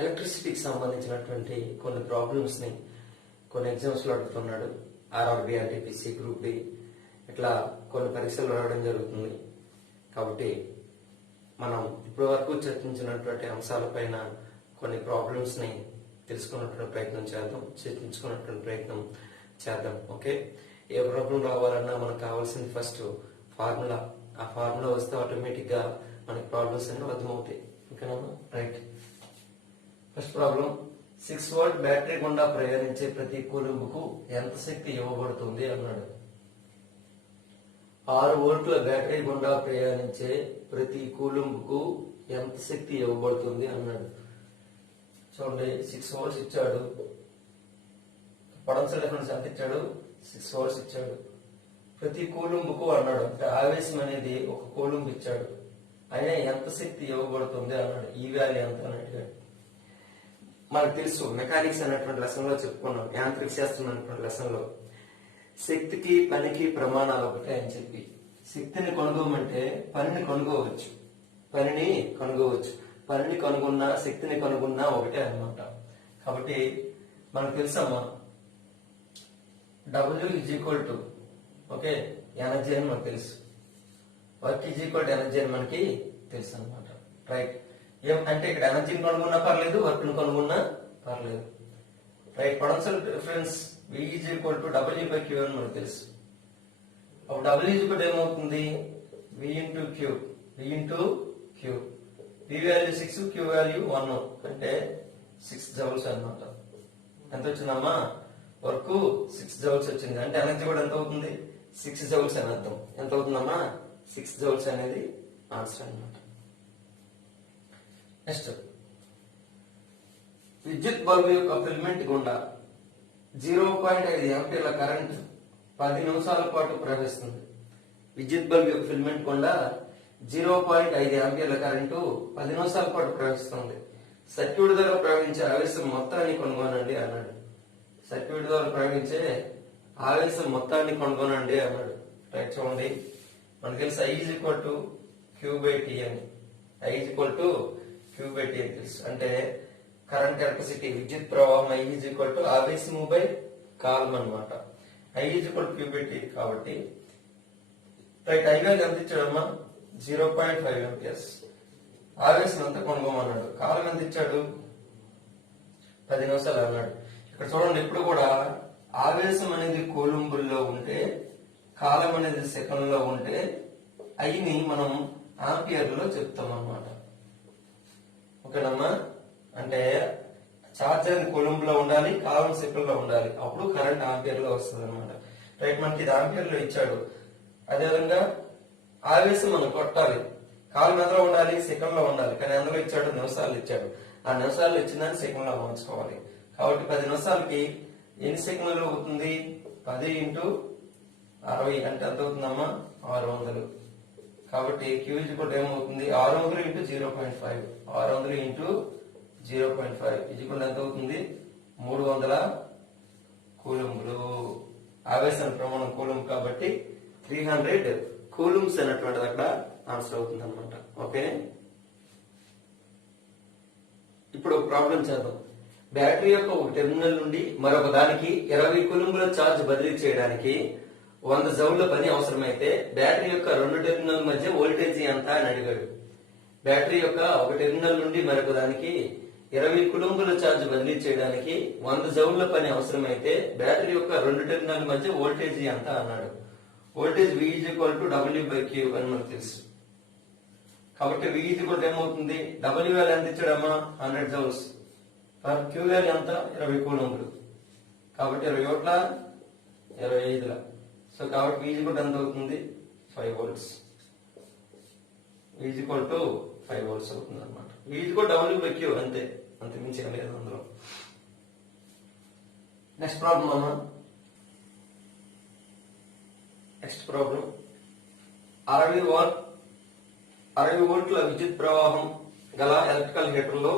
ఎలక్ట్రిసిటీకి సంబంధించినటువంటి కొన్ని ప్రాబ్లమ్స్ ని కొన్ని ఎగ్జామ్స్ లో అడుగుతున్నాడు. ఆర్ఆర్బి, ఆర్టీపీసీ, గ్రూప్ డి ఇట్లా కొన్ని పరీక్షలు రావడం జరుగుతుంది. కాబట్టి మనం ఇప్పటి వరకు చర్చించినటువంటి అంశాలపైన కొన్ని ప్రాబ్లమ్స్ ని తెలుసుకున్నటువంటి ప్రయత్నం చేద్దాం, చర్చించుకున్నటువంటి ప్రయత్నం చేద్దాం. ఓకే, ఏ ప్రాబ్లం రావాలన్నా మనకు కావాల్సింది ఫస్ట్ ఫార్ములా. ఆ ఫార్ములా వస్తే ఆటోమేటిక్ గా మనకి ప్రాబ్లమ్స్ అన్ని అర్థమవుతాయి. ఓకేనా? Right. First problem, 6 volt battery గుండా ప్రయాణించే ప్రతి కూలంబుకు ఎంత శక్తి ఇవ్వబడుతుంది అన్నాడు. 6 వోల్ట్ల బ్యాటరీ గుండా ప్రయాణించే ప్రతి కూలంబుకు ఎంత శక్తి ఇవ్వబడుతుంది అన్నాడు. చూడండి, 6 వోల్ట్స్ ఇచ్చాడు. పొటెన్షియల్ డిఫరెన్స్ ఎంత ఇచ్చాడు? 6 వోల్ట్స్ ఇచ్చాడు. ప్రతి కూలంబుకు అన్నాడు, అంటే ఆవేశం అనేది ఒక కూలంబు ఇచ్చాడు. అయినా ఎంత శక్తి ఇవ్వబడుతుంది అన్నాడు. ఈ వాల్యూ ఎంత అని అడిగాడు. మనకు తెలుసు, మెకానిక్స్ అనేటువంటి లెసన్ లో చెప్పుకున్నాం, యాంత్రిక శాస్త్రం అనేటువంటి లెసన్ లో శక్తికి పనికి ప్రమాణాలు ఒకటే అని చెప్పి, శక్తిని కొనుగోమంటే పనిని కొనుగోవచ్చు, పనిని కనుగొన్నా శక్తిని కనుగొన్నా ఒకటే అన్నమాట. కాబట్టి మనకు తెలుసమ్మా, W is equal to okay energy అని మనకు తెలుసు, work is equal to energy అని మనకి తెలుసు అనమాట. రైట్. అంటే ఇక్కడ ఎనర్జీని కనుగొన్నా పర్లేదు, వర్క్ ని కనుగొన్నా పర్లేదు. Right. Potential difference V is equal to W/Q అని మనకు తెలుసు. అప్పుడు W ఈజ్ ఈక్వల్ ఏమవుతుంది? V into Q. V value 6, Q value 1, అంటే 6 జౌల్స్ అన్నమాట. ఎంత వచ్చిందమ్మా? వర్క్ 6 జౌల్స్ వచ్చింది. అంటే ఎనర్జీ కూడా ఎంత అవుతుంది? 6 జౌల్స్ అని అర్థం. ఎంత అవుతుందమ్మా? 6 జౌల్స్ అనేది ఆన్సర్ అన్నమాట. నెక్స్ట్, విద్యుత్ బల్బు యొక్క ఫిలమెంట్ గుండా 0.5 యాంపియర్ల కరెంట్ 10 నిమిషాల పాటు ప్రవహిస్తుంది. విద్యుత్ బల్బు యొక్క ఫిలమెంట్ గుండా 0.5 యాంపియర్ల కరెంటు 10 నిమిషాల పాటు ప్రవహిస్తుంది. సర్క్యూట్ ద్వారా ప్రవహించే ఆవేశం మొత్తాన్ని కనుగొనండి అన్నాడు. సర్క్యూట్ ద్వారా ప్రవహించే ఆవేశం మొత్తాన్ని కనుగొనండి అన్నాడు. రైట్. చూడండి, మనకి తెలుసు I is equal to Q/T అని. I is equal to Q/T అని తెలుసు. అంటే కరెంట్ ఎలక్ట్రిసిటీ విద్యుత్ ప్రవాహం I ఈజ్ ఈక్వల్ టు ఆవేశము బై కాలం అనమాట. I is equal to Q/T కాబట్టి రైట్. I వాల్యూ ఎంత ఇచ్చాడమ్మా? 0.5 amperes. ఆవేశం ఎంత కొనుగోమన్నాడు. కాలం ఎంత ఇచ్చాడు? 10 నిమిషాలు అన్నాడు. ఇక్కడ చూడండి, ఇప్పుడు కూడా ఆవేశం అనేది కూలంబుల్లో ఉంటే, కాలం అనేది సెకండ్ లో ఉంటే ఐని మనం ఆంపియర్లో చెప్తాం అన్నమాట. ఓకేనమ్మా? అంటే చార్జ్ అనేది కూలంబులో ఉండాలి, కాలం సెకండ్ లో ఉండాలి, అప్పుడు కరెంట్ ఆంపియర్ లో వస్తుంది అనమాట. రైట్. మనకి ఇది ఆంపియర్ లో ఇచ్చాడు. అదేవిధంగా ఆవేశం మనం కొట్టాలి, కాలం ఎందులో ఉండాలి? సెకండ్ లో ఉండాలి. కానీ అందులో ఇచ్చాడు నిమిషాలు ఇచ్చాడు. ఆ నిమిషాలు ఇచ్చిందని సెకండ్ లో మార్చుకోవాలి. కాబట్టి 10 నిమిషాలకి ఎన్ని సెకండ్లు అవుతుంది? 10 ఇంటూ 60 అంటే ఎంత అవుతుందమ్మా? 600. కాబట్టి Q ఈజ్ ఈక్వల్ ఏమవుతుంది? 600 ఇంటూ 0.5. 600 ఇంటూ 0.5 ఈజ్ ఈక్వల్ ఎంత అవుతుంది? 300 కూలంబులు. ఆవేశం ప్రమాణం కూలంబ్ కాబట్టి 300 కూలంబ్స్ అనేటువంటిది అక్కడ ఆన్సర్ అవుతుంది అనమాట. ఓకే, ఇప్పుడు ప్రాబ్లం చేద్దాం. బ్యాటరీ యొక్క ఒక టెర్మినల్ నుండి మరొక దానికి 20 కూలంబుల ఛార్జ్ బదిలీ చేయడానికి 100 జౌళ్ల పని అవసరమైతే బ్యాటరీ యొక్క 2 టెర్మినల్ మధ్య వోల్టేజీ ఎంత అని అడిగాడు. బ్యాటరీ యొక్క ఒక టెర్మినల్ నుండి మరొక దానికి 20 కూలంబుల ఛార్జ్ బదిలీ చేయడానికి 100 జౌళ్ల పని అవసరమైతే బ్యాటరీ యొక్క 2 టెర్మినల్ మధ్య వోల్టేజీ ఎంత అన్నాడు. Voltage V is equal to W/Q అని మనకు తెలుసు. కాబట్టి V ఈజ్ ఈక్వల్ ఏమవుతుంది? W వాల్యూ ఎంత ఇచ్చాడమ్మా? 100 జౌల్స్. Q వాల్యూ ఎంత? 20 కూలంబులు. కాబట్టి 20 ఓట్ల 25. సో కాబట్టి V ఈజ్ ఈక్వల్ ఎంత అవుతుంది? 5 volts. V is equal to 5 volts అవుతుంది అనమాట. V ఈజ్ ఈక్వల్ W/Q అంతే, అంత మించి ఏం లేదు అందులో. నెక్స్ట్ ప్రాబ్లం అమ్మా. నెక్స్ట్ ప్రాబ్లం, 60 వోల్ట్ల విద్యుత్ ప్రవాహం గల ఎలక్ట్రికల్ హీటర్ లో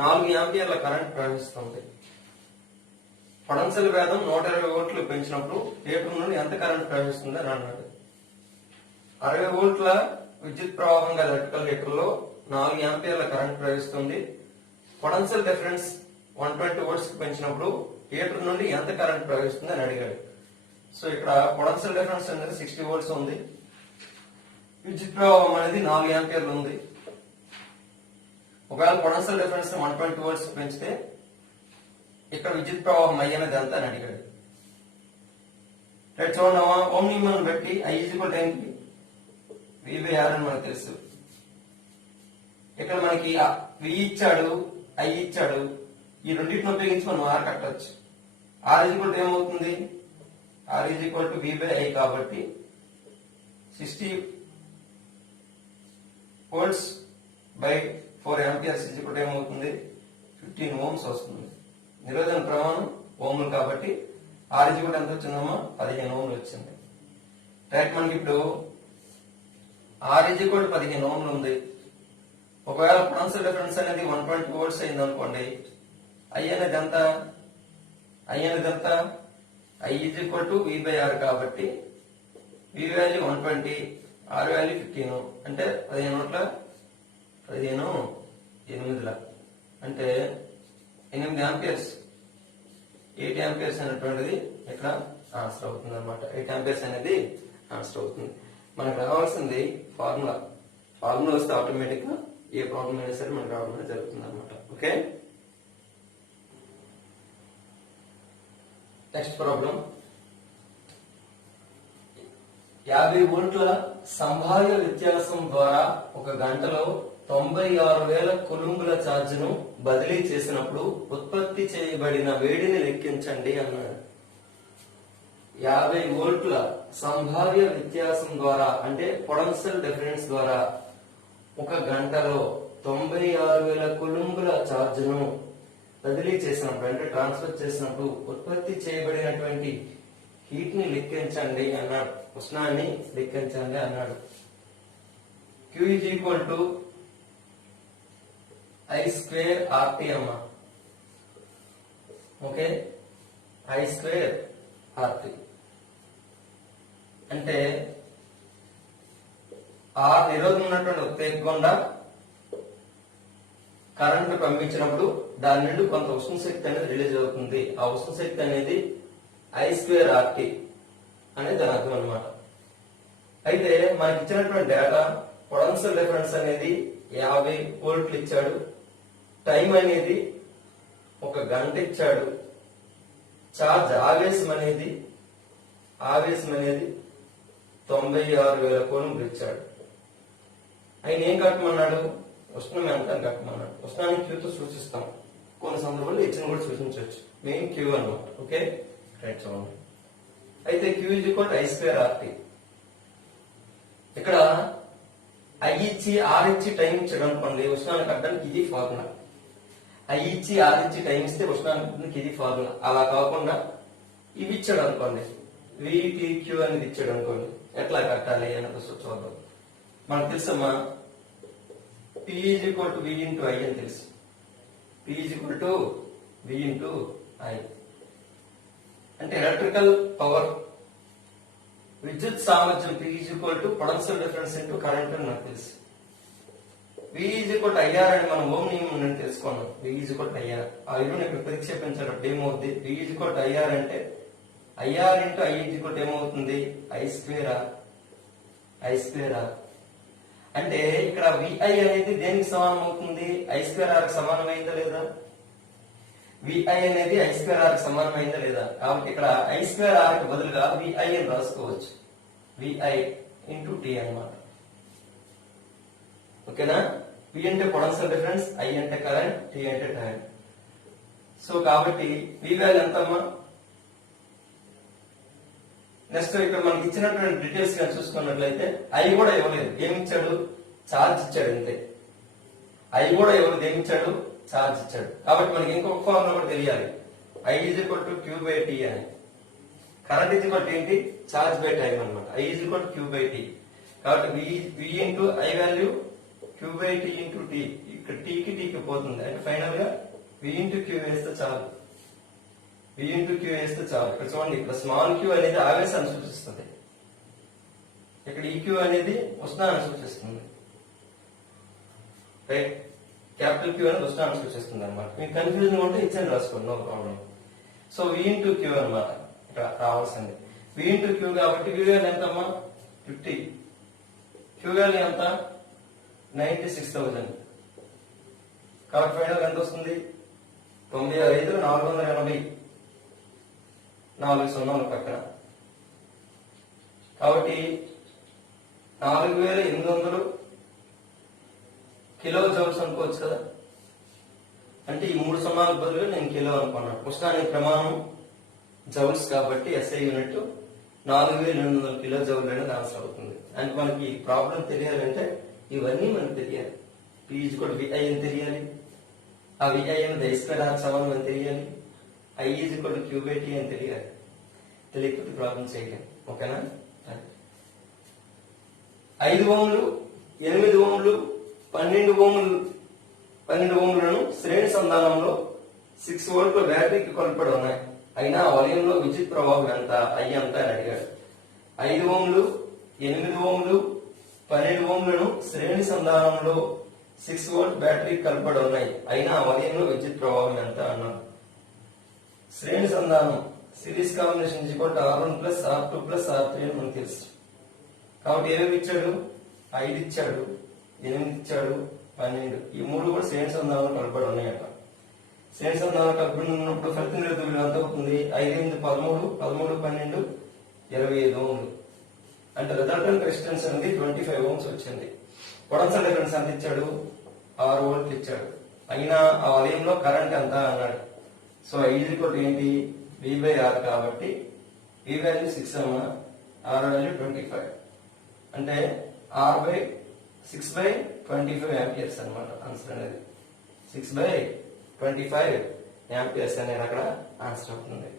4 యాంపియర్ల కరెంట్ ప్రవహిస్తుంది. పొటెన్షియల్ వేగం 120 వోల్ట్లు పెంచినప్పుడు హీటర్ నుండి ఎంత కరెంట్ ప్రవహిస్తుంది అని అన్నాడు. 60 వోల్ట్ల విద్యుత్ ప్రవాహం గల ఎలక్ట్రికల్ హీటర్ లో 4 యాంపియర్ల కరెంట్ ప్రవహిస్తుంది. పొటెన్షియల్ డిఫరెన్స్ 120 వోల్ట్స్ కి పెంచినప్పుడు హీటర్ నుండి ఎంత కరెంట్ ప్రవహిస్తుంది అని అడిగాడు. సో ఇక్కడ పొటెన్షియల్ డిఫరెన్స్ అనేది 60 వోల్ట్స్ ఉంది, విద్యుత్ ప్రవాహం అనేది 4 యాంపియర్లు ఉంది. ఒకవేళ పొటెన్షియల్ డిఫరెన్స్ 120 వోల్ట్స్ పెంచితే ఇక్కడ విద్యుత్ ప్రవాహం I అనేది ఎంత అని అడిగాడు. రైట్, చూడండి ఓం నియమాన్ని బట్టి I ఈక్వల్ ఏంటి, V/R అని మనకు తెలుసు. ఇక్కడ మనకి V ఇచ్చాడు, I ఇచ్చాడు, ఈ రెండింటిని ఉపయోగించి మనం R కట్టవచ్చు. R ఈక్వల్ ఏమవుతుంది, R ఈక్వల్ టు V/I కాబట్టి 60 వోల్ట్స్ బై 4 యాంపియర్స్ ఈక్వల్ ఏమవుతుంది, 15 ఓమ్స్ వస్తుంది. నిరోధన ప్రమాణం ఓములు కాబట్టి R ఈక్వల్ ఎంత వచ్చిందమ్మా, 15 ఓములు వచ్చింది. రైట్, మనకి ఇప్పుడు R ఈక్వల్ 15 ఓములు ఉంది. ఒకవేళ పొటెన్షియల్ డిఫరెన్స్ అనేది 120 వోల్ట్స్ అయింది అనుకోండి, I అనేది ఎంత, I ఈక్వల్ టు V/R కాబట్టి V వాల్యూ 120, R వాల్యూ 15, అంటే 15 అంటే 8 యాంపియర్స్, 8 యాంపియర్స్ అనేటువంటిది ఇక్కడ ఆన్సర్ అవుతుంది అనమాట. 8 యాంపియర్స్ అనేది ఆన్సర్ అవుతుంది. మనకు రావాల్సింది ఫార్ములా వస్తే ఆటోమేటిక్ గా ఏ ప్రాబ్లం అయినా సరే మనకు రావడం జరుగుతుంది అనమాట. Okay, next problem. 50 వోల్ట్ల సంభావ్య వ్యత్యాసం ద్వారా ఒక గంటలో 96,000 కూలుంబుల ఛార్జ్ ను బదిలీ చేసినప్పుడు ఉత్పత్తి చేయబడిన వేడిని లెక్కించండి అన్నాడు. 50 వోల్ట్ల సంభావ్య వ్యత్యాసం ద్వారా అంటే పొటెన్షియల్ డిఫరెన్స్ ద్వారా ఒక గంటలో 96,000 కూలుంబుల ఛార్జ్ ను బదిలీ చేసినప్పుడు అంటే ట్రాన్స్ఫర్ చేసినప్పుడు ఉత్పత్తి చేయబడినటువంటి హీట్ ని లెక్కించండి అన్నాడు, ఉష్ణాన్ని లెక్కించండి అన్నాడు. Q is equal to I square RT అమ్మా. ఓకే, I square RT అంటే R నిరోధం ఉన్నటువంటి ఉత్తేజ గుండా కరెంట్ పంపించినప్పుడు దాని నుండి కొంత ఉష్ణ శక్తి అనేది రిలీజ్ అవుతుంది. ఆ ఉష్ణ శక్తి అనేది I square RT అనేది దాని అర్థం అనమాట. అయితే మనకి ఇచ్చినటువంటి డేటా పొటెన్షియల్ డిఫరెన్స్ అనేది 50 వోల్ట్లు ఇచ్చాడు, టైం అనేది ఒక గంట ఇచ్చాడు, ఛార్జ్ ఆవేశం అనేది 96,000 కూలుంబులు ఇచ్చాడు. ఆయన ఏం కట్టమన్నాడు, ఉష్ణం ఎంత అని కట్టమన్నాడు. ఉష్ణాన్ని క్యూతో సూచిస్తాం, కొన్ని సందర్భాల్లో ఇచ్చిన కూడా సూచించవచ్చు. మెయిన్ క్యూ అన్నమాట. ఓకే, రైట్, చూడండి. అయితే Q is equal to I square RT. ఇక్కడ I ఇచ్చి R ఇచ్చి టైం ఇచ్చాడు అనుకోండి, ఉష్ణాన్ని కట్టడానికి ఇది ఫార్ములా. I ఇచ్చి R ఇచ్చి టైం ఇస్తే ఉష్ణాన్ని కట్టడానికి ఇది ఫార్ములా. అలా కాకుండా ఇవి ఇచ్చాడు అనుకోండి, VTQ అనేది ఇచ్చాడు అనుకోండి, ఎట్లా కట్టాలి అనేది చూద్దాం. మనకు తెలుసమ్మా, P is equal to V into I అని తెలుసు. P is equal to V into I అంటే ఎలక్ట్రికల్ పవర్, విద్యుత్ సామర్థ్యం P is equal to potential difference into current అని నాకు తెలుసు. V is equal to IR అని మనం ఓం నియమం నుండి తెలుసుకున్నాం. V is equal to IR. ఆ విలువను ఇక్కడ ప్రతిక్షేపించేటప్పుడు ఏమవుతుంది, V is equal to IR అంటే IR into I is equal to ఏమవుతుంది, I square R. అంటే ఇక్కడ VI అనేది దేనికి సమానం అవుతుంది, I square R కి సమానమైందా లేదా, VI అనేది I square R కి సమానమైందా లేదా. కాబట్టి ఇక్కడ I square R కి బదులుగా VI అని రాసుకోవచ్చు, VI into T అన్నమాట. ఓకేనా, V అంటే పొటెన్షియల్ డిఫరెన్స్, I అంటే కరెంట్, T అంటే టైం. సో కాబట్టి V వాల్యూ ఎంతమ్మా. నెక్స్ట్ ఇక్కడ మనకి ఇచ్చినటువంటి డీటెయిల్స్ గా చూసుకున్నట్లయితే I కూడా ఇవ్వలేదు, ఏమిచ్చాడు, ఛార్జ్ ఇచ్చాడు అంతే. I కూడా ఇవ్వలేదు, ఏమిచ్చాడు, ఛార్జ్ ఇచ్చాడు. కాబట్టి మనకి ఇంకొక ఫార్ములా కూడా తెలియాలి, I is equal to Q by T అని. కరెంట్ is equal to ఏంటి, ఛార్జ్ బై టైం అన్నమాట. I is equal to Q by T. కాబట్టి V into I value Q by T into T. ఇక్కడ T కి పోతుంది, అంటే final గా V into Q వేస్తే చాలు. V into Q వేస్తే చాలు. ఇక్కడ చూడండి, ఇక్కడ స్మాల్ Q అనేది ఆవేశాన్ని సూచిస్తుంది, ఇక్కడ ఈ Q అనేది ఉష్ణాన్ని సూచిస్తుంది. రైట్, క్యాపిటల్ క్యూ అని ఫస్ట్ ఆన్సర్ వచ్చేస్తుంది అనమాట. మీకు కన్ఫ్యూజన్ ఉంటే ఇచ్చాను రాసుకోండి, no problem. So V into Q అనమాట ఇక్కడ రావాల్సింది. V ఇంటూ క్యూ కాబట్టి V వాల్యూ ఎంత అమ్మా 50, క్యూ వాల్యూ ఎంత 96,000. కాబట్టి ఫైనల్ ఎంత వస్తుంది 96,480, 4 సున్నాలు పక్కన. కాబట్టి 4,800 కిలో జౌల్స్ అనుకోవచ్చు కదా. అంటే ఈ 3 సున్నాల బదులు నేను కిలో అనుకున్నాను. ఉష్ణానికి ప్రమాణం జౌల్స్ కాబట్టి SI యూనిట్ 4,800 కిలో జౌల్ అనేది ఆన్సర్ అవుతుంది. అంటే మనకి ప్రాబ్లం తెలియాలంటే ఇవన్నీ మనకు తెలియాలి. P ఈజ్ VI అని తెలియాలి, ఆ VI అనేది I² సమానం అని తెలియాలి, I ఈజ్ Q/T అని తెలియాలి. తెలియకపోతే ప్రాబ్లం చేయలేం. ఓకేనా? 5 ఓంలు, 8 ఓంలు, 12 ఓంలను శ్రేణి సంధానంలో 6 వోల్ట్ల బ్యాటరీకి కొలపడి ఉన్నాయి. అయినా వలయంలో విద్యుత్ ప్రవాహం ఎంత, I ఎంత అని అడిగాడు. 5 ఓంలు, 8 ఓంలు, 12 ఓంలను శ్రేణి సంధానంలో 6 వోల్ట్ బ్యాటరీకి కలపడి ఉన్నాయి. అయినా వలయంలో విద్యుత్ ప్రవాహం ఎంత అన్నాడు. శ్రేణి సంధానం series combination R1 plus R2 plus R3 అని మనకు తెలుసు. కాబట్టి ఏమేమి ఇచ్చాడు, 5 ఇచ్చాడు, 8 ఇచ్చాడు, 12. ఈ 3 కూడా శ్రేణి సంధానంలో కలపడి ఉన్నాయట. శ్రేణి సంధానంలో కలపడి ఉన్నప్పుడు ఫలిత నిరోధక విలువ ఎంత అవుతుంది, 5 8 13, 13 12 25 ఓంలు. అంటే రిజల్టెంట్ రెసిస్టెన్స్ అనేది 25 ఓమ్స్ వచ్చింది. పొటెన్షియల్ డిఫరెన్స్ ఎంత ఇచ్చాడు, 6 వోల్ట్లు ఇచ్చాడు. అయినా ఆ వలయంలో కరెంట్ ఎంత అన్నాడు. సో I ఏంటి V/R కాబట్టి V వాల్యూ 6 అమ్మా, R వాల్యూ 25. అంటే R/6/25 యాంపియర్స్ అనమాట ఆన్సర్ అనేది. 6/25 యాంపియర్స్ అనేది అక్కడ ఆన్సర్ అవుతుంది.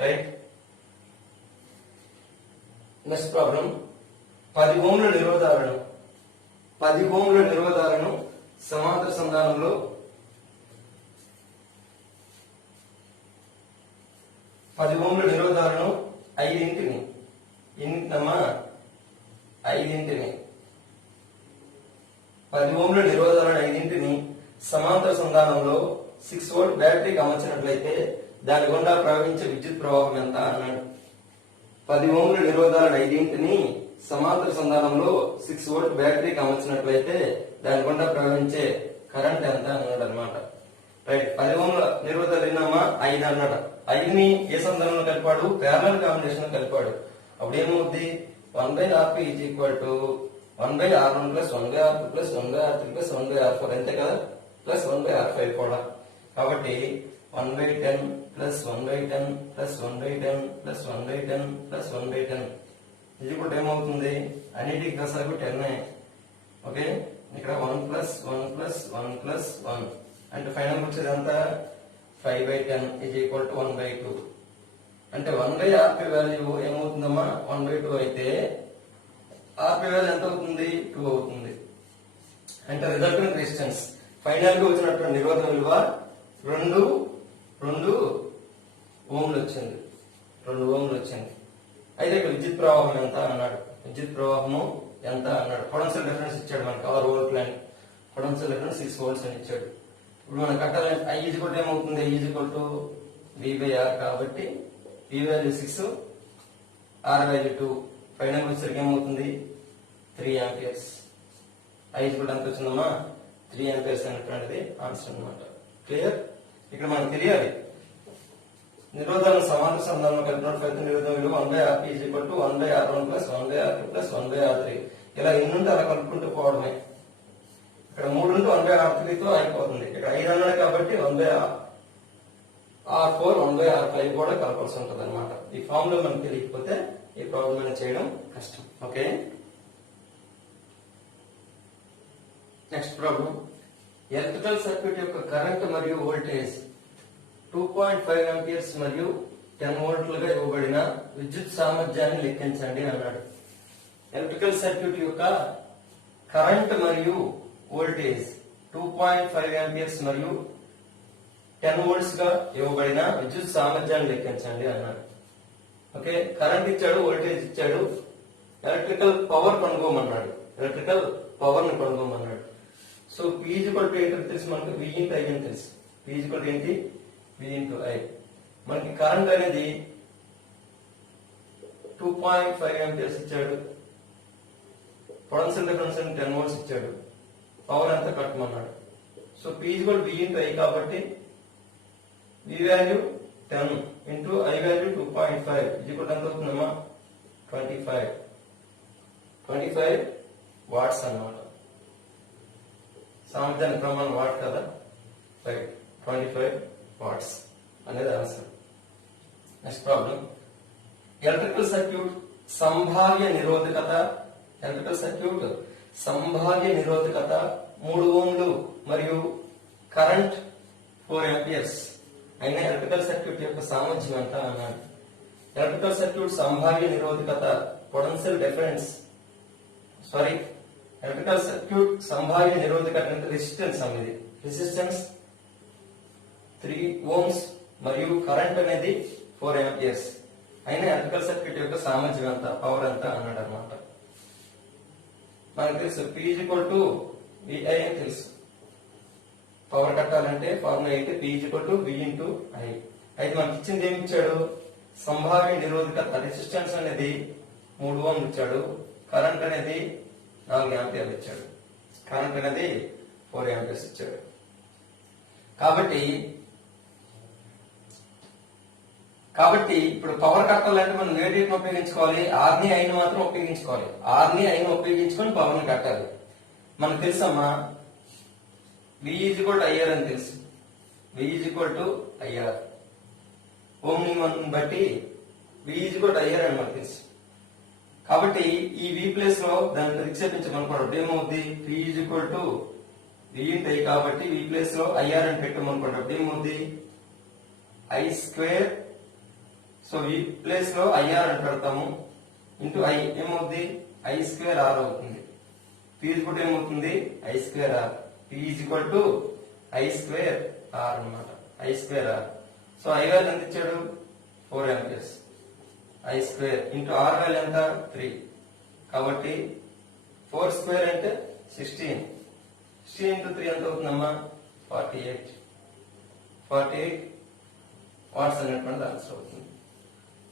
రైట్. నెక్స్ట్ ప్రాబ్లం 10 ఓంల నిరోధాలను సమాంతర సంధానంలో 10 ఓంల నిరోధాలను 5 ఓంల నిరోధాలను 5 సమాంతర సంధానంలో 6 వోల్ట్ బ్యాటరీకి అమర్చినట్లయితే దాని గుండా ప్రవహించే విద్యుత్ ప్రవాహం ఎంత అన్నాడు. 10 ఓంల నిరోధాలను 5 సమాంతర సంధానంలో 6 వోల్ట్ బ్యాటరీకి అమర్చినట్లయితే దాని గుండా ప్రవహించే కరెంట్ ఎంత అన్నాడు అనమాట. రైట్. 10 ఓంల నిరోధాలు ఎన్నమ్మా 5 అన్నాడు. 5ని ఏ సంధానంలో కలిపాడు, ప్యారలల్ కాంబినేషన్ లో కలిపాడు. అప్పుడు ఏమవుద్ది, 1/Rp is equal to 1/R1 plus 1/R2 plus 1/R3 plus 1/R4 అంతే కదా, ప్లస్ 1/R5 కూడా. కాబట్టి 1/10 ప్లస్ 1/10 ప్లస్ 1/10 ప్లస్ 1/10 ప్లస్ 1/10 ఇది కూడా ఏమవుతుంది, అన్నిటికి దశకు 10. ఓకే, ఇక్కడ 1 ప్లస్ 1 ప్లస్ 1 ప్లస్ 1 అంటే ఫైనల్ వచ్చేది అంతా 5/10 ఈజ్ ఈక్వల్ టు 1/2. అంటే 1/Rp వాల్యూ ఏమవుతుందమ్మా 1/2 అయితే Rp వాల్యూ ఎంత అవుతుంది, 2 అవుతుంది. అంటే రిజల్టెంట్ రెసిస్టెన్స్ ఫైనల్ గా వచ్చినటువంటి నిరోధం విలువ 2 ఓంలు వచ్చింది. 2 ఓంలు వచ్చింది. అయితే ఇక్కడ విద్యుత్ ప్రవాహం ఎంత అన్నాడు. విద్యుత్ ప్రవాహము ఎంత అన్నాడు. పొటెన్షియల్ డిఫరెన్స్ ఇచ్చాడు మనకి 6 వోల్ట్ అని. పొటెన్షియల్ డిఫరెన్స్ 6 వోల్ట్స్ అని ఇచ్చాడు. ఇప్పుడు మనం కట్టాలంటే I ఈజ్ ఈక్వల్ టు ఏమవుతుంది, I is equal to V/R కాబట్టి V value 6, R value 2, final వచ్చేసరికి ఏమవుతుంది 3 యాంపియర్స్. I ఈజ్ ఈక్వల్ ఎంత వచ్చిందమ్మా 3 యాంపియర్స్ అనేటువంటిది ఆన్సర్ అనమాట. క్లియర్. ఇక్కడ మనకు తెలియాలి నిరోధాలను సమాంతర సంధానంలో కలిపినప్పుడు ఫలిత నిరోధం విలువ 1/Rp is equal to 1/R1 plus 1/R2 plus 1/R3. ఇలా ఎన్నుంటే అలా కలుపుకుంటూ పోవడమే. ఇక్కడ 3 ఉంటే 1/R3తో అయిపోతుంది. ఇక్కడ 5 అన్నాడు కాబట్టి 1/R4 1/R5 కూడా కలపాల్సి ఉంటుంది అనమాట. ఈ ఫార్ములా మనకు తెలియకపోతే ఈ ప్రాబ్లం చేయడం కష్టం. Okay. Next problem electrical circuit యొక్క కరెంట్ మరియు వోల్టేజ్ 2.5 ఆంపియర్స్ మరియు 10 వోల్ట్లుగా ఇవ్వబడిన విద్యుత్ సామర్థ్యాన్ని లెక్కించండి అన్నాడు. ఎలక్ట్రికల్ సర్క్యూట్ యొక్క కరెంట్ మరియు వోల్టేజ్ 2.5 ఆంపియర్స్ మరియు 10 వోల్ట్స్ గా ఇవ్వబడిన విద్యుత్ సామర్థ్యాన్ని లెక్కించండి అన్నాడు. ఓకే, కరెంట్ ఇచ్చాడు, వోల్టేజ్ ఇచ్చాడు, ఎలక్ట్రికల్ పవర్ కనుగొమన్నాడు. ఎలక్ట్రికల్ పవర్ ని కనుగొమన్నాడు. సో P ఈక్వల్ టు ఏంటో తెలుసు మనకు, V ఇంటూ I అని తెలుసు. P ఈక్వల్ టు ఏంటి, V ఇంటూ I. మనకి కరెంట్ అనేది 2.5 ఆంపియర్స్ ఇచ్చాడు, పొటెన్షియల్ డిఫరెన్స్ 10 వోల్ట్స్ ఇచ్చాడు, పవర్ ఎంత కట్టమన్నాడు. So P equal V into I కాబట్టి V value 10 into I value 2.5 equal ఎంత అవుతుందమ్మా, 25 వాట్స్ అన్నమాట. సామర్థ్యాన్ని ప్రమాణం వాట్ కదా, రైట్, 25 వాట్స్ అనేది answer. Next problem, electrical circuit సంభావ్య నిరోధకత, ఎలక్ట్రికల్ సర్క్యూట్ సంభావ్య నిరోధకత 3 ఓంలు మరియు కరెంట్ 4 ఆంపియర్స్ అయిన ఎలక్ట్రికల్ సర్క్యూట్ యొక్క సామర్థ్యం ఎంత అన్నాడు. ఎలక్ట్రికల్ సర్క్యూట్ సంభావ్య నిరోధకత potential difference, sorry, electrical circuit సంభావ్య నిరోధకత అంటే రెసిస్టెన్స్ అనేది, రెసిస్టెన్స్ 3 ఓమ్స్ మరియు కరెంట్ అనేది 4 ఆంపియర్స్ అయిన ఎలక్ట్రికల్ సర్క్యూట్ యొక్క సామర్థ్యం ఎంత, పవర్ ఎంత అన్నాడు అనమాట. మనకు తెలుసు P ఈక్వల్ టు VI అని తెలుసు. పవర్ కట్టాలంటే ఫార్ములా ఏంటి, P equal to V into I. అయితే మనకి ఇచ్చింది ఏమి ఇచ్చాడు, సంభావ్య నిరోధకత రెసిస్టెన్స్ అనేది 3 ఓం ఇచ్చాడు, కరెంట్ అనేది 4 ఆంపియర్లు ఇచ్చాడు, కరెంట్ అనేది 4 ఆంపియర్స్ ఇచ్చాడు. కాబట్టి ఇప్పుడు పవర్ కట్టాలంటే మనం వేటిని ఉపయోగించుకోవాలి, R ని I ని మాత్రం ఉపయోగించుకోవాలి. R ని I ని ఉపయోగించుకొని పవర్ ని కట్టాలి. మనకు తెలుసమ్మా V ఈక్వల్ టు IR అని తెలుసు, V ఈక్వల్ టు IR. ఓం నియమాన్ని బట్టి V ఈక్వల్ టు IR అని మనకు తెలుసు. కాబట్టి ఈ V ప్లేస్ లో దాన్ని ప్రతిక్షేపించమనుకోండి, ఏమవుద్ది, P equal to V into I కాబట్టి V ప్లేస్ లో IR అని పెట్టమనుకోండి, ఏమవుద్ది, I square. So V place లో IR అని పెడతాము, ఇంటూ I ఏమవుద్ది, I స్క్వేర్ R అవుతుంది. P ఈక్వల్ టు ఏమవుతుంది, I square R. P equal to I square R అన్నమాట, I square R. So I value ఎంత ఇచ్చాడు, 4 amperes. I square into R value ఎంత, 3. కాబట్టి 4 స్క్వేర్ అంటే 16. 16 ఇంటూ 3 ఎంత అవుతుందమ్మా, 48 వాట్స్ అనేటువంటి ఆన్సర్ అవుతుంది.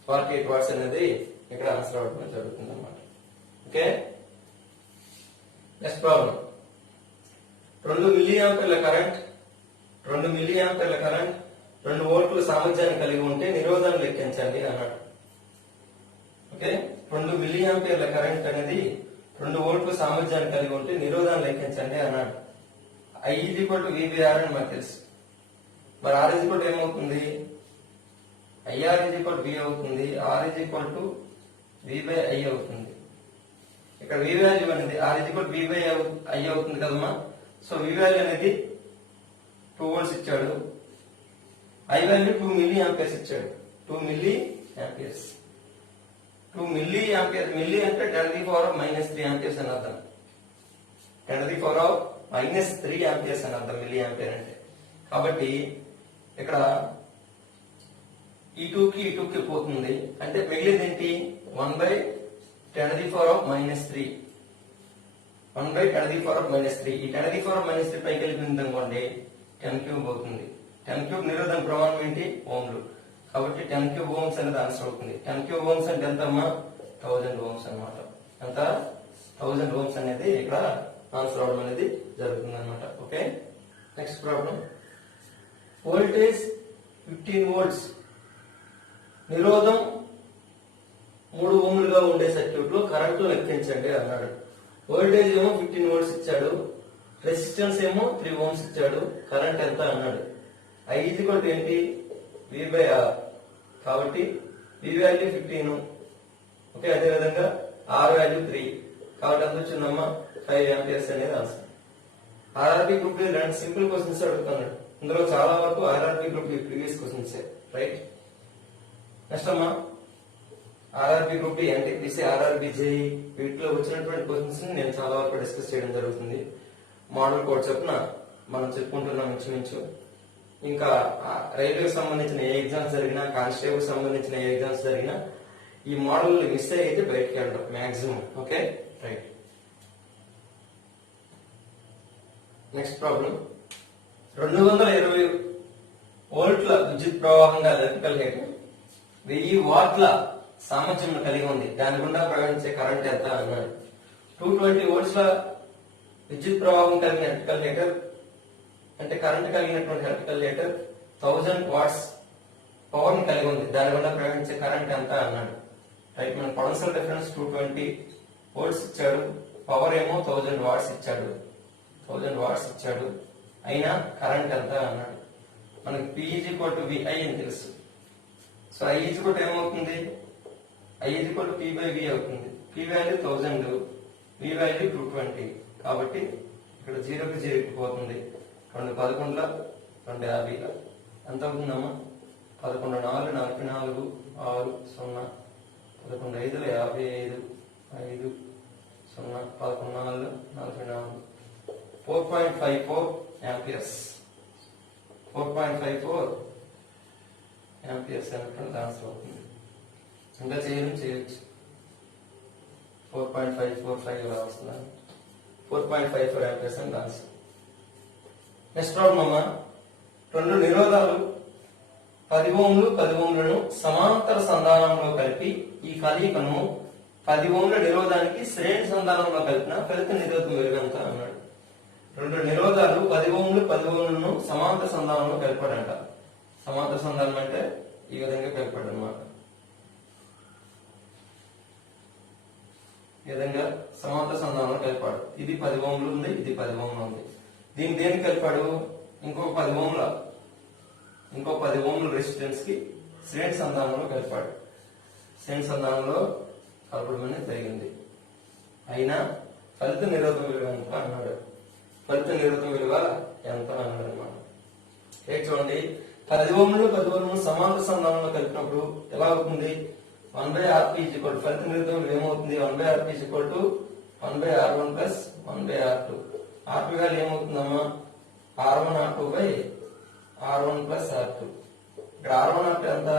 48 వాట్స్ అనేది ఇక్కడ ఆన్సర్ అవ్వడం జరుగుతుంది అన్నమాట. ఓకే, నెక్స్ట్ ప్రాబ్లం, 2 మిల్లీయాంపియర్ల కరెంట్ 2 వోల్ట్ల సామర్థ్యాన్ని కలిగి ఉంటే నిరోధాన్ని లెక్కించండి అన్నాడు. ఓకే, 2 మిల్లీయాంపియర్ల కరెంట్ అనేది 2 వోల్ట్ల సామర్థ్యాన్ని కలిగి ఉంటే నిరోధాన్ని లెక్కించండి అన్నాడు. I ఈక్వల్ టు VR అని మనకు తెలుసు. మరి R ఈక్వల్ టు ఏమవుతుంది, IR ఈక్వల్ టు V అవుతుంది, R ఈక్వల్ టు V/I అవుతుంది. ఇక్కడ V వాల్యూ అనేది R ఈక్వల్ టు V/I అవుతుంది కదమ్మా. సో V వాల్యూ అనేది 2 వోల్ట్స్ ఇచ్చాడు, I వాల్యూ 2 మిల్లీ ఆంపియర్స్ ఇచ్చాడు. 2 milliamperes, 2 milliampere, milli అంటే 10⁻³ ఆంపియర్స్ అని అర్థం, 10⁻³ ఆంపియర్స్ అని అర్థం మిల్లీ ఆంపియర్ అంటే. కాబట్టి ఇక్కడ ఈ 2 కి 2 కి పోతుంది అంటే మిగిలింది ఏంటి, 1/10⁻³ 1/10⁻³ ఈ 10⁻³ పైకి వెళ్ళిపోయింది అనుకోండి 10³ అవుతుంది. 10³ నిరోధన ప్రమాణం ఏంటి, ఓంలు. కాబట్టి 10³ ఓమ్స్ అనేది ఆన్సర్ అవుతుంది. 10³ ఓమ్స్ అంటే ఎంత అమ్మా, 1000 ఓమ్స్ అన్నమాట. ఎంత, 1000 ఓమ్స్ అనేది ఇక్కడ ఆన్సర్ అవడం అనేది జరుగుతుంది అనమాట. Okay, next problem, voltage 15 volts, నిరోధం 3 ఓంలుగా ఉండే సర్క్యూట్ లో కరెంట్ లెక్కించండి అన్నాడు. వోల్టేజ్ ఏమో 15 వోల్ట్స్ ఇచ్చాడు, రెసిస్టెన్స్ ఏమో 3 ఓమ్స్ ఇచ్చాడు, కరెంట్ ఎంత అన్నాడు. I ఈక్వల్ టు ఏంటి, V/R. కాబట్టి V వాల్యూ 15, ఓకే, అదే విధంగా R వాల్యూ 3, కాబట్టి ఎంత వచ్చిందమ్మా, 5 ఆంపియర్స్ అనేది ఆన్సర్. RRB గ్రూప్ ఇలాంటి సింపుల్ క్వశ్చన్స్ అడుగుతున్నాడు. ఇందులో చాలా వరకు RRB group previous questions, right. Next అమ్మా, RRB group NTPC, RRB JEE వీటిలో వచ్చినటువంటి క్వశ్చన్స్ నేను చాలా వరకు డిస్కస్ చేయడం జరుగుతుంది. మోడల్ కోడ్ చొప్పున మనం చెప్పుకుంటున్నాం ఇంచుమించు. ఇంకా రైల్వేకి సంబంధించిన ఏ ఎగ్జామ్స్ జరిగినా, కానిస్టేబుల్ సంబంధించిన ఏ ఎగ్జామ్స్ జరిగినా ఈ మోడల్ మిస్ అయితే బయటకి వెళ్ళడం maximum. Okay, right. Next problem 220 వోల్ట్ల విద్యుత్ ప్రవాహంగా ఎలక్ట్రికల్ హీటర్ 1000 వాట్ల సామర్థ్యం కలిగి ఉంది. దాని గుండా ప్రవహించే కరెంట్ ఎంత అన్నాడు. 220 వోల్ట్ల విద్యుత్ ప్రవాహం కలిగిన ఎలక్ట్రికల్ హీటర్ అంటే కరెంట్ కలిగినటువంటి ఎలక్ట్రికల్ హీటర్ 1000 వాట్స్ పవర్ ని కలిగి ఉంది. దాని గుండా ప్రవహించే కరెంట్ ఎంత అన్నాడు. రైట్, మన పొటెన్షియల్ డిఫరెన్స్ 220 వోల్ట్స్ ఇచ్చాడు, పవర్ ఏమో 1000 వాట్స్ ఇచ్చాడు. 1000 వాట్స్ ఇచ్చాడు, అయినా కరెంట్ ఎంత అన్నాడు. మనకి P = VI అని తెలుసు. సో I ఏమవుతుంది, I P by V అవుతుంది. P value 1000, V value 220. కాబట్టి ఇక్కడ 0కి 0కి పోతుంది. 2 11ల 2 50ల ఎంత అవుతుందమ్మా, 11 4 44 6 0 11 5 55 5 0 11 4 44 4.54 యాంపియర్స్. 4.54 యాంపియర్స్ అనేటువంటి ఆన్సర్ అవుతుంది. ఇంకా చేయొచ్చు. 4.545 ఇలా వస్తుందా, 4.54 యాంపియర్స్ అని ఆన్సర్. నెక్స్ట్ ప్రాబ్లం అమ్మా, 2 నిరోధాలు 10 ఓంలు 10 ఓంలను సమాంతర సంధానంలో కలిపి ఈ కలయికను 10 ఓంల నిరోధానికి శ్రేణి సంధానంలో కలిపిన ఫలిత నిరోధం విలువ ఎంత అన్నాడు. 2 నిరోధాలు 10 ఓంలు 10 ఓంలను సమాంతర సంధానంలో కలిపాడంట. సమాంతర సంధానం అంటే ఈ విధంగా కలిపాడు అన్నమాట. ఈ విధంగా సమాంతర సంధానంలో కలిపాడు. ఇది 10 ఓంలు ఉంది, ఇది 10 ఓంలు ఉంది. దీన్ని దేనికి కలిపాడు, ఇంకో 10 ఓంల రెసిస్టెన్స్ కి శ్రేణి సంధానంలో కలిపాడు. శ్రేణి సంధానంలో కలపడం అనేది జరిగింది. అయినా ఫలిత నిరోధం విలువ ఎంత అన్నాడు. ఫలిత నిరోధం విలువ ఎంత అన్నాడు అనమాట. చూడండి, 10 ఓంలు 10 ఓంలను సమాంతర సంధానంలో కలిపినప్పుడు ఎలా అవుతుంది, 1/Rp ఫలిత నిరోధం విలువ ఏమవుతుంది, 1/Rp 1/R1 + 1/R2. Rp value ఏమవుతుందమ్మా, R1R2/R1 + R2. ఇక్కడ R1 అంటే ఎంత,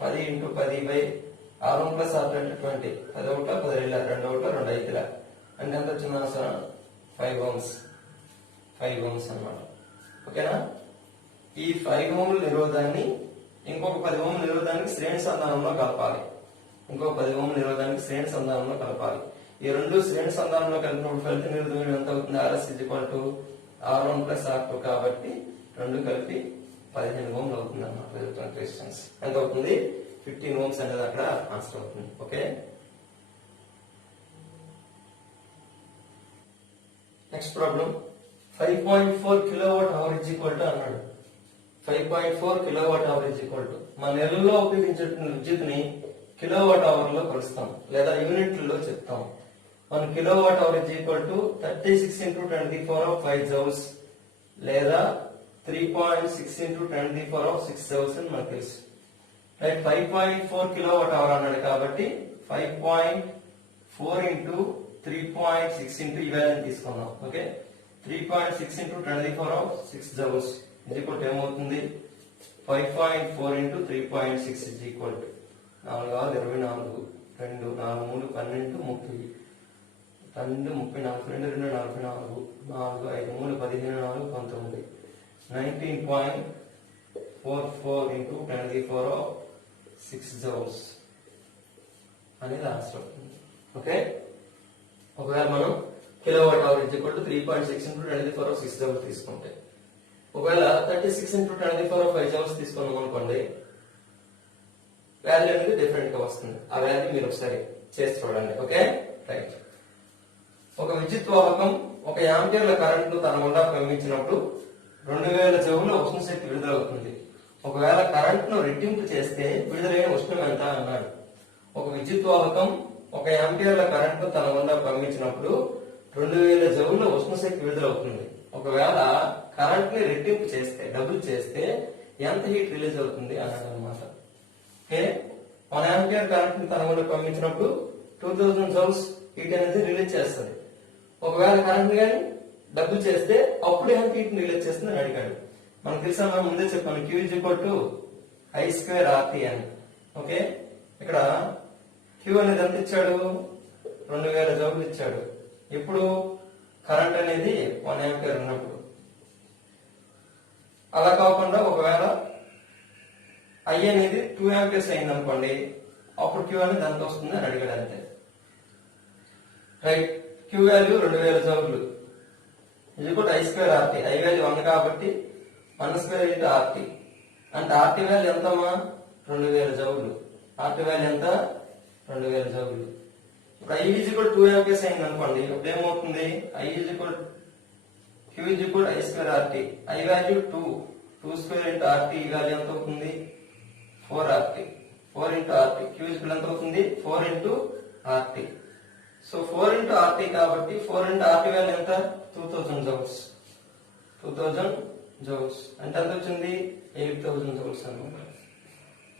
10 × 10/R1 + R2 అంటే 20. 10 ఒకట 10 2 2 5 అంటే ఎంత వచ్చింది ఆన్సర్, 5 ఓమ్స్ అన్నమాట. ఓకేనా. ఈ 5 ఓంల నిరోధాన్ని ఇంకొక 10 ఓంల నిరోధానికి శ్రేణి సంధానంలో కలపాలి. ఈ రెండు శ్రేణి సంధానంలో కలిపినప్పుడు ఫలిత నిరోధం ఎంత అవుతుంది, RS R1 + R2. కాబట్టి 2 కలిపి 15 ఓంలు అవుతుంది అన్నమాట. రెసిస్టెన్స్ ఎంత అవుతుంది, 15 ఓమ్స్ అనేది అక్కడ ఆన్సర్ అవుతుంది. ఓకే. నెక్స్ట్ ప్రాబ్లం, 5.4 kWh అన్నాడు. 5.4 kWh మన నెలలో ఉపయోగించే విద్యుత్తుని కిలోవాట్ అవర్ లో కొలుస్తాం లేదా యూనిట్లలో చెప్తాం. 1 kWh 36 × 10⁵ జౌల్స్ లేదా 3.6 × 10⁶ జౌల్స్ అని మనకు తెలుసు. రైట్, 5.4 kWh అన్నాడు కాబట్టి 5.4 × 3.6 ఈ వాల్యూని తీసుకున్నాం. ఓకే, 3.6 × 10⁶ జౌల్స్ ఏమవుతుంది, 5.4 × 3.6 4 6 24 2 4 3 12 30 12 34 2 2 44 4 5 3 15 4 19 19.44 × 10⁶ జౌల్స్ అనేది ఆన్సర్ అవుతుంది. ఓకే, ఒకవేళ మనం kWh 3.6 × 10⁶ జౌల్స్ తీసుకుంటే, ఒకవేళ 36 × 10⁵ జౌల్స్ తీసుకున్నాం అనుకోండి, వాల్యూ అనేది డిఫరెంట్ గా వస్తుంది. ఆ వాల్యూ మీరు ఒకసారి చేసి చూడండి. Okay, right. ఒక విద్యుత్ వాహకం 1 యాంపియర్ల కరెంట్ ను తన గుండా ప్రవహించినప్పుడు 2000 జౌల్ల ఉష్ణ శక్తి విడుదలవుతుంది. ఒకవేళ కరెంట్ ను రెట్టింపు చేస్తే విడుదలైన ఉష్ణం ఎంత అన్నాడు. ఒక విద్యుత్ వాహకం 1 యాంపియర్ల కరెంట్ ను తన గుండా ప్రవహించినప్పుడు 2000 జౌల్ల ఉష్ణ శక్తి విడుదలవుతుంది. ఒకవేళ కరెంట్ ని రెట్టింపు చేస్తే, డబుల్ చేస్తే ఎంత హీట్ రిలీజ్ అవుతుంది అన్నాడు అనమాట. ఓకే, 1 యాంపియర్ కరెంట్ ని తన గుండా పంపించినప్పుడు 2000 జౌల్స్ హీట్ అనేది రిలీజ్ చేస్తుంది. ఒకవేళ కరెంట్ కానీ డబుల్ చేస్తే అప్పుడు ఎంత హీట్ రిలీజ్ చేస్తుంది అని అడిగాడు. మనకు తెలుసా, మనం ముందే చెప్పాను, Q = I²RT అని. ఓకే, ఇక్కడ Q అనేది ఎంత ఇచ్చాడు, 2000 జౌల్స్ ఇచ్చాడు. ఇప్పుడు కరెంట్ అనేది 1 ఆంపియర్ ఉన్నప్పుడు. అలా కాకుండా ఒకవేళ I అనేది 2 ఆంపియర్స్ అయింది అనుకోండి, అప్పుడు Q అనేది ఎంత వస్తుంది అని అడిగాడు అంతే. రైట్, Q వాల్యూ 2000 జౌల్లు equal I square RT. I value 1 కాబట్టి 1 స్క్వేర్ ఇంటూ RT అంటే RT వాల్యూ ఎంతమ్మా 2000 జౌల్లు. RT వాల్యూ ఎంత 2000 జౌల్లు. ఇప్పుడు I ఈక్వల్ 2 ఆంపియర్స్ అయింది అనుకోండి, ఇప్పుడు ఏమవుతుంది I equal Q equal I square RT. I value 2 square into RT value ఎంత అవుతుంది 4RT. 4 into RT. Q equal ఎంత అవుతుంది 4 into RT. So 4 into RT కాబట్టి 4 ఇంటూ RT వాల్యూ ఎంత 2000 జౌల్స్. 2000 జౌల్స్ అంటే ఎంత వచ్చింది 8000 జౌల్స్ అన్నమాట.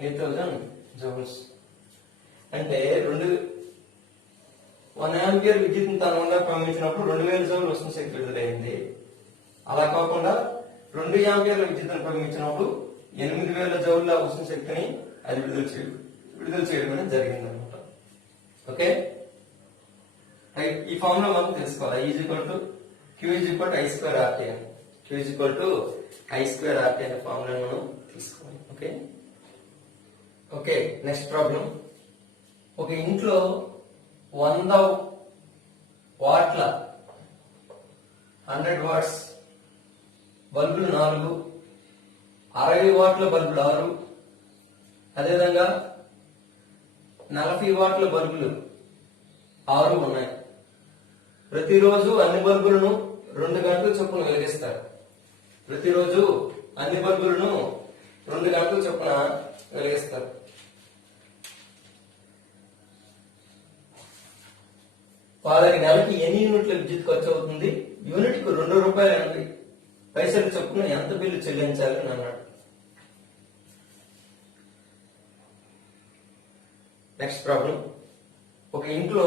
8000 జౌల్స్ అంటే 1 ఆంపియర్ విద్యుత్ తన గుండా ప్రవహించినప్పుడు 2000 జౌల్ ఉష్ణ శక్తి విడుదలైంది. అలా కాకుండా 2 ఆంపియర్ల విద్యుత్ ప్రవహించినప్పుడు 8000 జౌల్ల ఉష్ణ శక్తిని అది విడుదల చేయడం అనేది జరిగింది అనమాట. ఓకే, ఈ ఫార్ములా మనం తెలుసుకోవాలి. Q equal I square RT అని. Q equal I square RT అనే ఫార్ములా మనం తీసుకోవాలి. Okay okay next problem. ఒక ఇంట్లో 100 వాట్ల 100 వాట్స్ బల్బులు 4, 60 వాట్ల బల్బులు 6, అదేవిధంగా 40 వాట్ల బల్బులు 6 ఉన్నాయి. ప్రతిరోజు అన్ని బల్బులను 2 గంటల చొప్పున వెలిగిస్తారు. ప్రతిరోజు అన్ని బల్బులను 2 గంటల చొప్పున వెలిగిస్తారు. వాళ్ళకి నెలకి ఎన్ని యూనిట్ల విద్యుత్ ఖర్చు అవుతుంది, యూనిట్ కు ₹2.80 చొప్పున ఎంత బిల్లు చెల్లించాలి అని అన్నాడు. Next problem. ఒక ఇంట్లో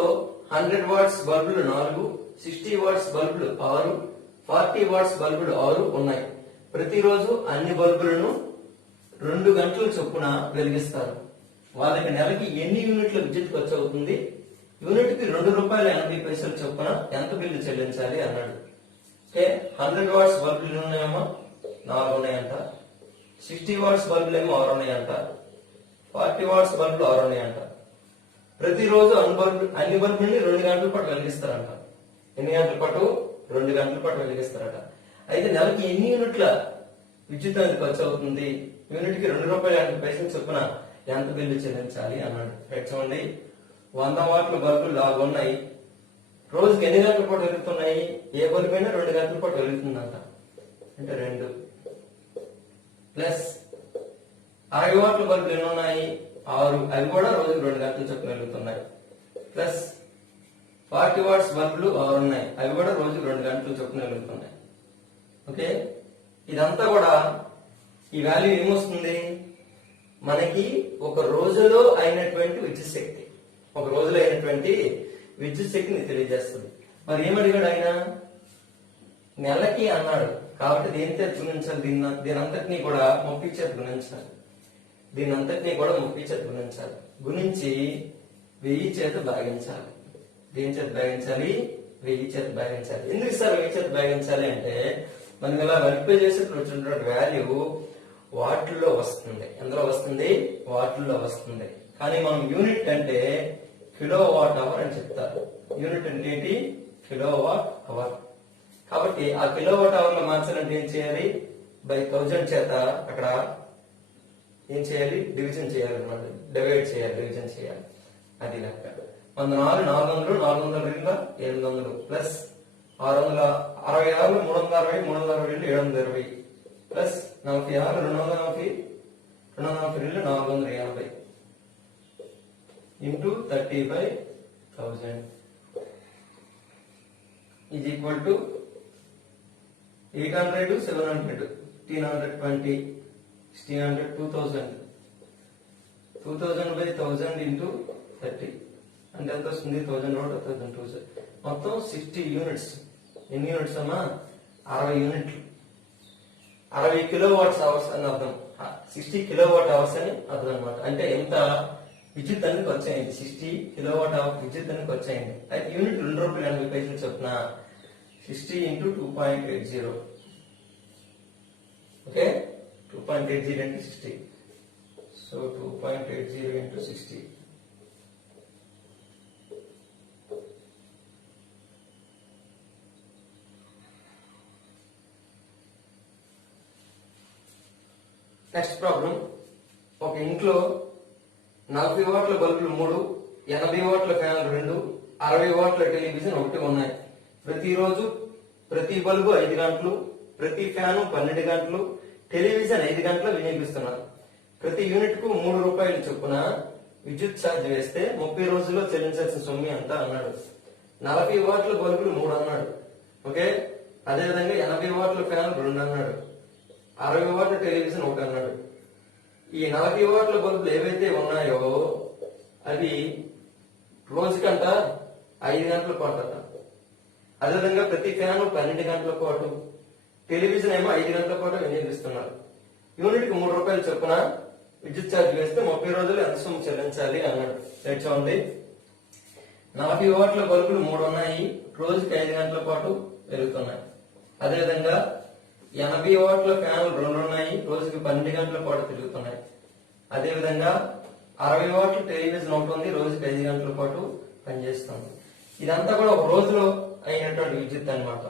100 వాట్స్ బల్బులు 4, 60 వాట్స్ బల్బులు 6, 40 వాట్స్ బల్బులు 6 ఉన్నాయి. ప్రతిరోజు అన్ని బల్బులను 2 గంటల చొప్పున వెలిగిస్తారు. వాళ్ళకి నెలకి ఎన్ని యూనిట్ల విద్యుత్ ఖర్చు అవుతుంది, యూనిట్ కి ₹2.80 చొప్పున ఎంత బిల్లు చెల్లించాలి అన్నాడు. ఓకే, 100 వాట్స్ బల్బులు ఉన్నాయేమో 4 ఉన్నాయంట, 60 వాట్స్ బల్బులు ఏమో 6 ఉన్నాయంట, 40 వాట్స్ బల్బులు 6 ఉన్నాయంట. ప్రతిరోజు అన్ని బల్బుల్ని 2 గంటల పాటు వెలిగిస్తారంట. ఎన్ని గంటల పాటు 2 గంటల పాటు వెలిగిస్తారట. అయితే నెలకి ఎన్ని యూనిట్ల విద్యుత్ అనేది ఖర్చు అవుతుంది, యూనిట్ కి ₹2.80 చొప్పున ఎంత బిల్లు చెల్లించాలి అన్నాడు. రైట్, చూడండి, 100 వాట్ల బల్బులు 4 ఉన్నాయి. రోజుకి ఎన్ని గంటల పాటు వెలుగుతున్నాయి, ఏ బల్బు అయినా 2 గంటల పాటు వెలుగుతుందంట. అంటే 2 ప్లస్ 60 వాట్ల బల్బులు ఎన్ని ఉన్నాయి 6, అవి కూడా రోజుకి 2 గంటల చొప్పున వెలుగుతున్నాయి. ప్లస్ 40 వాట్స్ బల్బులు 6 ఉన్నాయి, అవి కూడా రోజుకి 2 గంటల చొప్పున వెలుగుతున్నాయి. ఓకే, ఇదంతా కూడా ఈ వాల్యూ ఏమొస్తుంది మనకి ఒక రోజులో అయినటువంటి విద్యుత్ శక్తి, ఒక రోజులో అయినటువంటి విద్యుత్ శక్తిని తెలియజేస్తుంది. మరి ఏమడిగాడు ఆయన, నెలకి అన్నాడు కాబట్టి దేనితో గుణించాలి, దీని అంతటినీ కూడా 30 చేత గుణించాలి. దీని అంతటినీ కూడా 30 చేత గుణించాలి. గుణించి 1000 చేత భాగించాలి. దేని చేత భాగించాలి 1000 చేత భాగించాలి. ఎందుకు సార్ 1000 చేత భాగించాలి అంటే మనకి ఇలా వెరిఫై చేసేప్పుడు వచ్చినటువంటి వాల్యూ వాటిల్లో వస్తుంది. ఎందులో వస్తుంది, వాటిల్లో వస్తుంది. కానీ మనం యూనిట్ అంటే కిలో వాట్ అవర్ అని చెప్తారు. యూనిట్ అంటే ఏంటి, కిలో వాట్ అవర్. కాబట్టి ఆ కిలో వాట్ అవర్ లో మార్చాలంటే ఏం చేయాలి, బై 1000 చేత అక్కడ ఏం చేయాలి, డివిజన్ చేయాలి అన్నమాట. డివైడ్ చేయాలి, డివిజన్ చేయాలి. అది లెక్క. 400 400 400 700 plus 666 360 360 720 plus 46 240 240 480 into 30/1000 is equal to 800 700 1520 1600 2000 2000/1000 into 30 అంటే ఎంత వస్తుంది 1000 1000 మొత్తం 60 యూనిట్స్. ఎన్ని యూనిట్స్ అమ్మా 60 యూనిట్లు. 60 కిలోవాట్స్ అవర్స్ అని అర్థం. 60 కిలోవాట్ అవర్స్ అని అర్థం అనమాట. అంటే ఎంత విద్యుత్ అనేది ఖర్చు అయింది, 60 కిలోవాట్ అవర్ విద్యుత్ అనేది ఖర్చు అయింది. అయితే యూనిట్ ₹2.80 చొప్పున 60 into 2.80. Okay, 2.80 into 60. So 2.80 into 60. Next problem, ఒక ఇంట్లో 40 వాట్ల బల్బులు 3, 80 వాట్ల ఫ్యాన్లు 2, 60 వాట్ల టెలివిజన్ 1 ఉన్నాయి. ప్రతిరోజు ప్రతి బల్బు 5 గంటలు, ప్రతి ఫ్యాను 12 గంటలు, టెలివిజన్ 5 గంటలు వినియోగిస్తున్నారు. ప్రతి యూనిట్ కు 3 రూపాయలు చొప్పున విద్యుత్ ఛార్జ్ వేస్తే 30 రోజుల్లో చెల్లించాల్సిన సొమ్ము ఎంత అన్నాడు. 40 వాట్ల బల్బులు 3 అన్నాడు. ఓకే, అదేవిధంగా 80 వాట్ల ఫ్యాన్ 2 అన్నాడు. 60 వాట్ల టెలివిజన్ 1 అన్నాడు. ఈ 40 వాట్ల బల్బులు ఏవైతే ఉన్నాయో అవి రోజుకంట 5 గంటల పాటు అట. అదేవిధంగా ప్రతి ఫ్యాన్ 12 గంటల పాటు, టెలివిజన్ ఏమో 5 గంటల పాటు వినియోగిస్తున్నారు. యూనిట్ కి 3 రూపాయలు చొప్పున విద్యుత్ ఛార్జ్ వేస్తే 30 రోజులు ఎంత సొమ్ము చెల్లించాలి అన్నాడు. చూడండి, 40 వాట్ల బల్బులు 3 ఉన్నాయి, రోజుకి 5 గంటల పాటు వెలుగుతున్నాయి. అదేవిధంగా 80 వాట్ల ఫ్యాన్లు 2 ఉన్నాయి, రోజుకి 12 గంటల పాటు తిరుగుతున్నాయి. అదేవిధంగా 60 వాట్ల టెలివిజన్ 1 ఉంది, రోజుకి 5 గంటల పాటు పనిచేస్తుంది. ఇదంతా కూడా ఒక రోజులో అయినటువంటి విద్యుత్ అన్నమాట.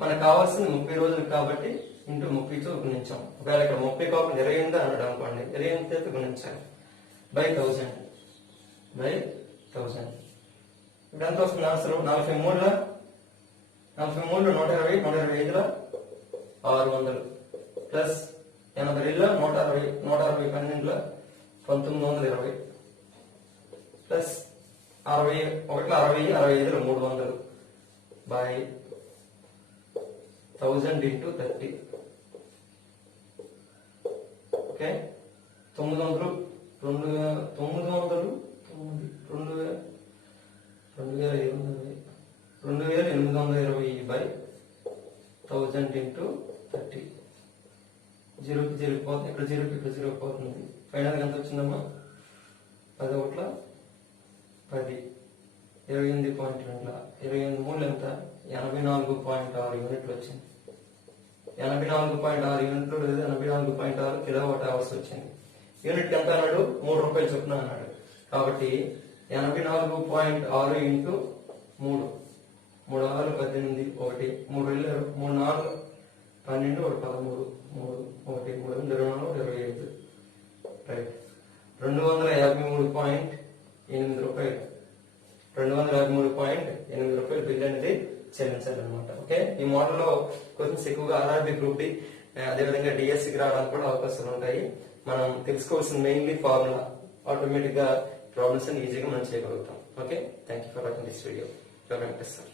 మనకు కావాల్సింది 30 రోజులు కాబట్టి ఇంటూ 30తో గుణించాం. ఒకవేళ ఇక్కడ 30 కాకుండా 28 అన్నాడు అనుకోండి, 28తో గుణించాలి బై 1000. ఇప్పుడు ఎంత వస్తుంది ఆన్సర్? 43లో 120, 125లో 600 ప్లస్ 82లో 160, 160 12లో 1920 ప్లస్ 60, 65లో 300 by 1000 into 30. Okay, 900, 2820 by 1000 into 30. 0కి 0 పోతుంది, ఇక్కడ 0కి ఇక్కడ 0 పోతుంది. ఫైనల్ ఎంత వచ్చిందమ్మా? 10 ఒకట్ల 10, 28.2, 28 మూడు ఎంత? 84.6 యూనిట్లు వచ్చింది. 84.6 యూనిట్లు లేదా 84.6 కిలోవాట్ అవర్స్ వచ్చింది. యూనిట్ ఎంత అన్నాడు? 3 రూపాయలు చొప్పున అన్నాడు. కాబట్టి 84.6 ఇంటూ 3, 3 6 18, 1, 3 4 12, 1 13, 3 1 3 25, రైట్. 253.8 రూపాయలు, 253.8 రూపాయలు బిల్ అనేది చెల్లించాలన్నమాట. ఓకే, ఈ మోడల్లో క్వశ్చన్స్ ఎక్కువగా ఆర్ఆర్బి గ్రూప్ డి, అదేవిధంగా డిఎస్సికి రావడానికి కూడా అవకాశాలు ఉంటాయి. మనం తెలుసుకోవాల్సిన మెయిన్లీ ఫార్ములా, ఆటోమేటిక్ గా ప్రాబ్లమ్స్ ఈజీగా మనం చేయగలుగుతాం. Okay, thank you for watching this video. Sir